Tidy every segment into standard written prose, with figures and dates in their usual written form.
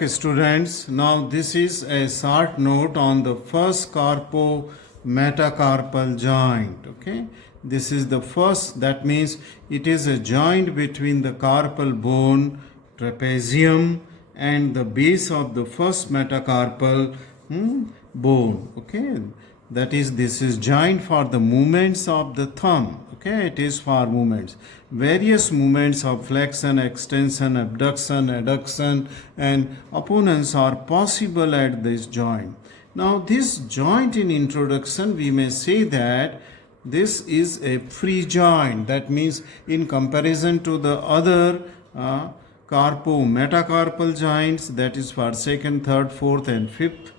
back, students. Now this is a short note on the first carpo-metacarpal joint. Okay, this is the first. That means it is a joint between the carpal bone, trapezium, and the base of the first metacarpal bone. Okay, that is, this is joint for the movements of the thumb. Okay, it is for movements, various movements of flexion, extension, abduction, adduction, and opponents are possible at this joint. Now this joint, in introduction we may say that this is a free joint. That means in comparison to the other carpo-metacarpal joints, that is for second, third, fourth and fifth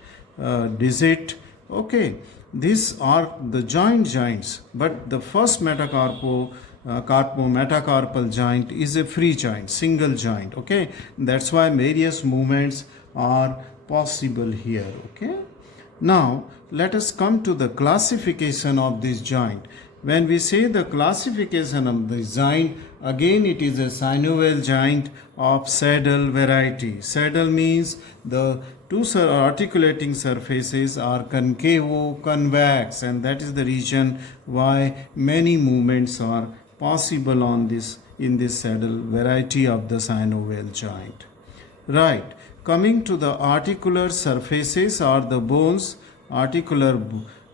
digit. Okay, these are the joints, but the first carpo-metacarpal joint is a free joint, single joint. Okay, that's why various movements are possible here. Okay, now let us come to the classification of this joint. When we say the classification of this joint, again it is a synovial joint of saddle variety. Saddle means the two articulating surfaces are concavo-convex, and that is the reason why many movements are possible on this in this saddle variety of the synovial joint. Right. Coming to the articular surfaces or the bones, articular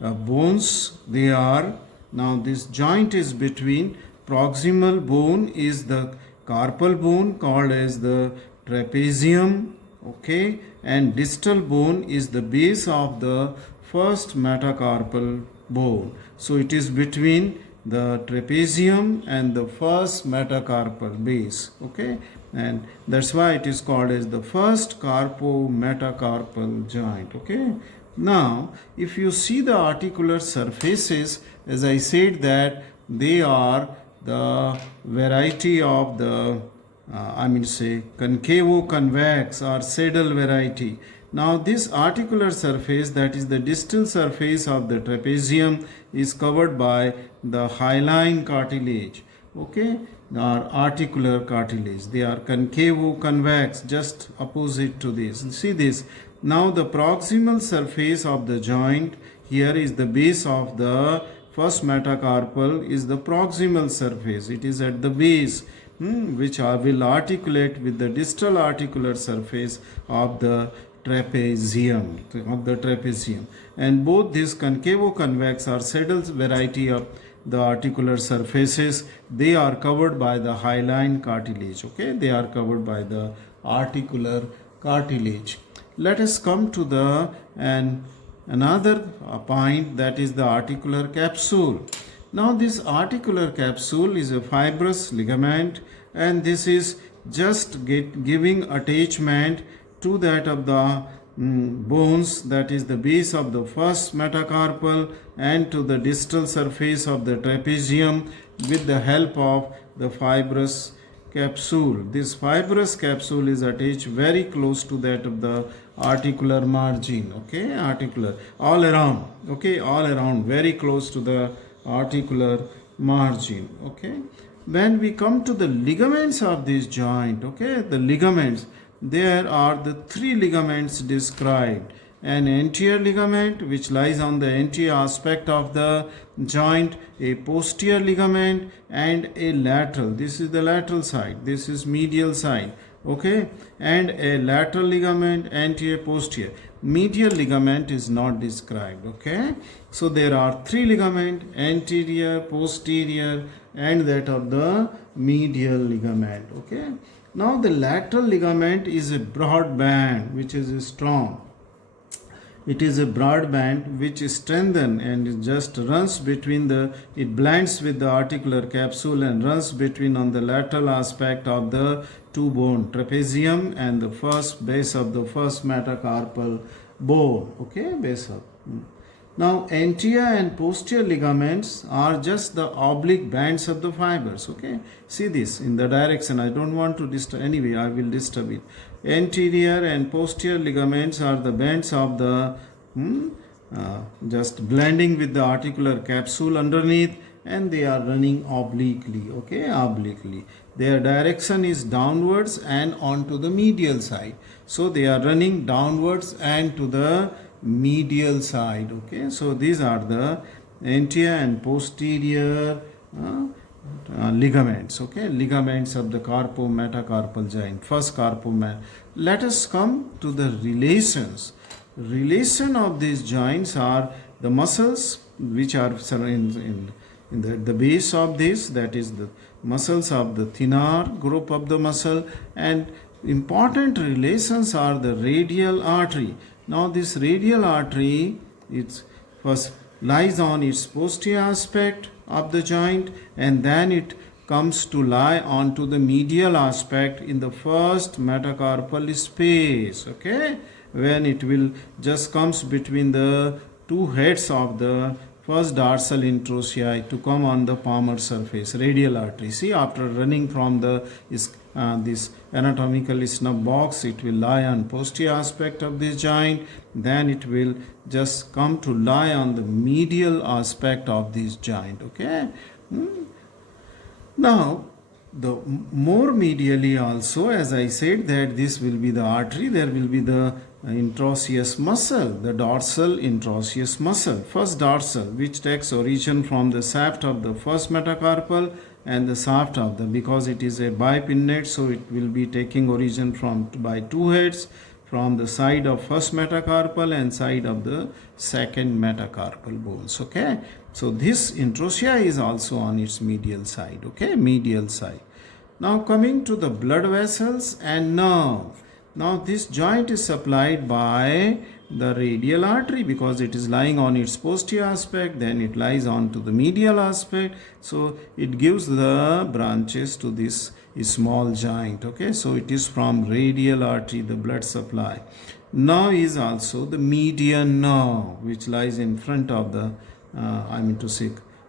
bones, they are, now this joint is between proximal bone is the carpal bone called as the trapezium, okay, and distal bone is the base of the first metacarpal bone. So it is between the trapezium and the first metacarpal base, okay, and that's why it is called as the first carpo-metacarpal joint. Okay, now if you see the articular surfaces, as I said that they are the variety of the concavo-convex or saddle variety. Now this articular surface, that is the distal surface of the trapezium, is covered by the hyaline cartilage, okay, or articular cartilage. They are concavo-convex, just opposite to this. See this. Now the proximal surface of the joint here is the base of the first metacarpal is the proximal surface. It is at the base, which I will articulate with the distal articular surface of the trapezium, and both these concavo-convex or saddle variety of the articular surfaces, they are covered by the hyaline cartilage. Okay, they are covered by the articular cartilage. Let us come to the another point, that is the articular capsule. Now this articular capsule is a fibrous ligament, and this is just giving attachment to that of the bones, that is the base of the first metacarpal, and to the distal surface of the trapezium with the help of the fibrous capsule. This fibrous capsule is attached very close to that of the articular margin. Okay, articular all around. Okay, all around, very close to the articular margin. Okay, when we come to the ligaments of this joint, okay, the ligaments, there are the three ligaments described: an anterior ligament which lies on the anterior aspect of the joint, a posterior ligament, and a lateral. This is the lateral side, this is medial side, okay, and a lateral ligament, anterior, posterior. Medial ligament is not described. Okay, so there are three ligaments: anterior, posterior, and that of the medial ligament. Okay, now the lateral ligament is a broad band which is strong. It is a broad band which is strengthened and it just runs between it blends with the articular capsule and runs between on the lateral aspect of the two bone, trapezium and the first base of the first metacarpal bone. Okay, base of. Now anterior and posterior ligaments are just the oblique bands of the fibers. Okay, see this in the direction. I don't want to disturb, anyway I will disturb it. Anterior and posterior ligaments are the bands of the just blending with the articular capsule underneath, and they are running obliquely. Okay, obliquely. Their direction is downwards and onto the medial side. So they are running downwards and to the medial side. Okay, so these are the anterior and posterior ligaments. Okay, ligaments of the carpo-metacarpal joint. First let us come to the relations. Relation of these joints are the muscles which are in the base of this, that is the muscles of the thenar group of the muscle, and important relations are the radial artery. Now this radial artery, it's first lies on its posterior aspect of the joint, and then it comes to lie onto the medial aspect in the first metacarpal space. Okay, when it will just comes between the two heads of the first dorsal interossei to come on the palmar surface, radial artery. See, after running from the this anatomical snub box, it will lie on posterior aspect of this joint, then it will just come to lie on the medial aspect of this joint. Okay. Now, the more medially also, as I said, that this will be the artery, there will be the interosseous muscle, the dorsal interosseous muscle, first dorsal, which takes origin from the shaft of the first metacarpal and the shaft of the, because it is a bipinnate, so it will be taking origin from by two heads, from the side of first metacarpal and side of the second metacarpal bones. Okay, so this interossea is also on its medial side. Okay, medial side. Now coming to the blood vessels and nerve. Now this joint is supplied by the radial artery because it is lying on its posterior aspect, then it lies on to the medial aspect, so it gives the branches to this small joint. Okay, so it is from radial artery the blood supply. Nerve is also the median nerve which lies in front of the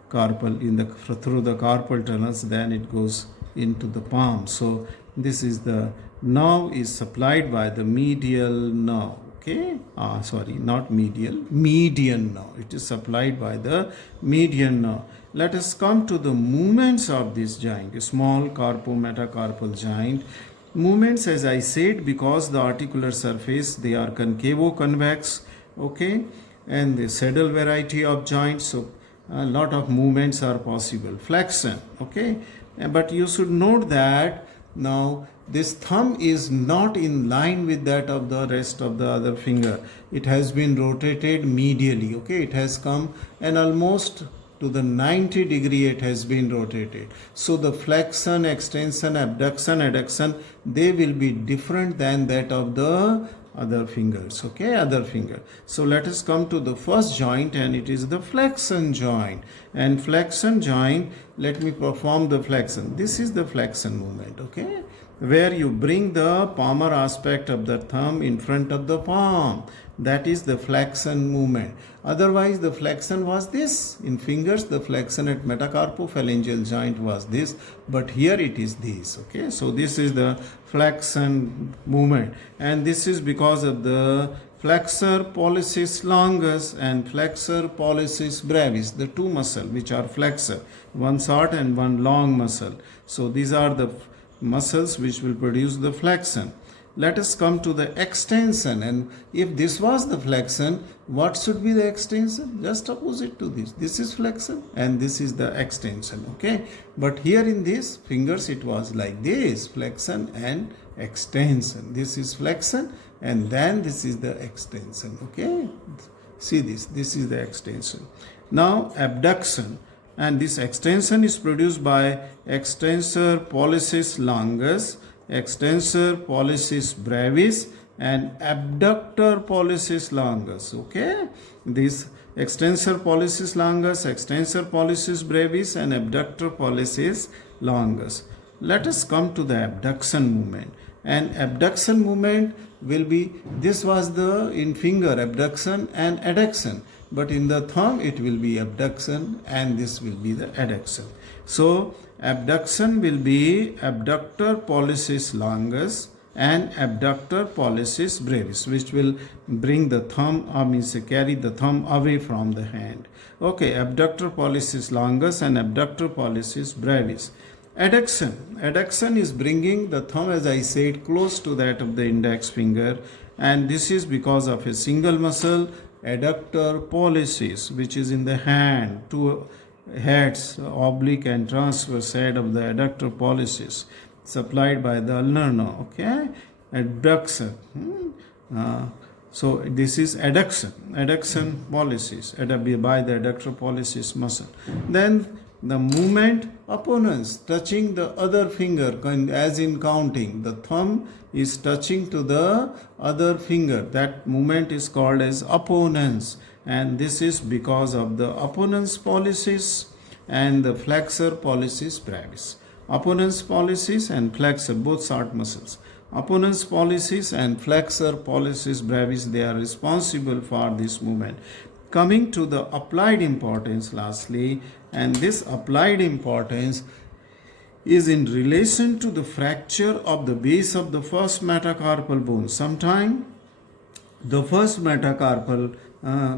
carpal, in the through the carpal tunnels, then it goes into the palm. So this is the nerve is supplied by the medial nerve. Okay, sorry, not medial, median nerve. It is supplied by the median nerve. Let us come to the movements of this joint, a small carpo-metacarpal joint. Movements, as I said, because the articular surface, they are concavo-convex. Okay, and the saddle variety of joints, so a lot of movements are possible. Flexion. Okay, but you should note that now this thumb is not in line with that of the rest of the other finger. It has been rotated medially. Okay, it has come and almost to the 90 degree it has been rotated. So the flexion, extension, abduction, adduction, they will be different than that of the other fingers. Okay, other finger. So let us come to the first joint, and it is the flexion joint. And flexion joint, let me perform the flexion. This is the flexion movement. Okay, where you bring the palmar aspect of the thumb in front of the palm. That is the flexion movement. Otherwise, the flexion was this. In fingers, the flexion at metacarpophalangeal joint was this, but here it is this. Okay, so this is the flexion movement, and this is because of the flexor pollicis longus and flexor pollicis brevis, the two muscles which are flexor, one short and one long muscle. So these are the muscles which will produce the flexion. Let us come to the extension, and if this was the flexion, what should be the extension? Just opposite to this. This is flexion and this is the extension. Okay, but here in these fingers it was like this, flexion and extension. This is flexion and then this is the extension. Okay, see this is the extension. Now abduction, and this extension is produced by extensor pollicis longus, extensor pollicis brevis, and abductor pollicis longus. Okay, this extensor pollicis longus, extensor pollicis brevis, and abductor pollicis longus. Let us come to the abduction movement. And abduction movement will be, this was the in finger abduction and adduction, but in the thumb it will be abduction and this will be the adduction. So abduction will be abductor pollicis longus and abductor pollicis brevis, which will bring the thumb, means carry the thumb away from the hand. Okay, abductor pollicis longus and abductor pollicis brevis. Adduction. Adduction is bringing the thumb, as I said, close to that of the index finger, and this is because of a single muscle, adductor pollicis, which is in the hand, two heads, oblique and transverse head of the adductor pollicis, supplied by the ulnar nerve. Okay, adduction. So this is adduction pollicis by the adductor pollicis muscle. Then the movement opponents touching the other finger, as in counting, the thumb is touching to the other finger. That movement is called as opponents, and this is because of the opponents pollicis and the flexor pollicis brevis. Opponents pollicis and flexor, both short muscles. Opponents pollicis and flexor pollicis brevis, they are responsible for this movement. Coming to the applied importance lastly, and this applied importance is in relation to the fracture of the base of the first metacarpal bone. Sometime the first metacarpal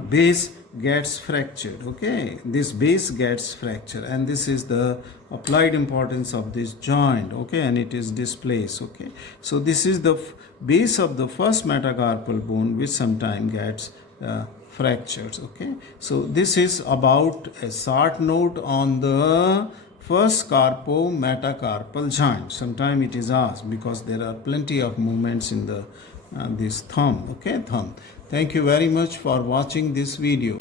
base gets fractured. Okay, this base gets fractured, and this is the applied importance of this joint. Okay, and it is displaced. Okay, so this is the base of the first metacarpal bone, which sometimes gets fractures. Okay, so this is about a short note on the first carpo-metacarpal joint. Sometimes it is asked because there are plenty of movements in the this thumb. Okay, thumb. Thank you very much for watching this video.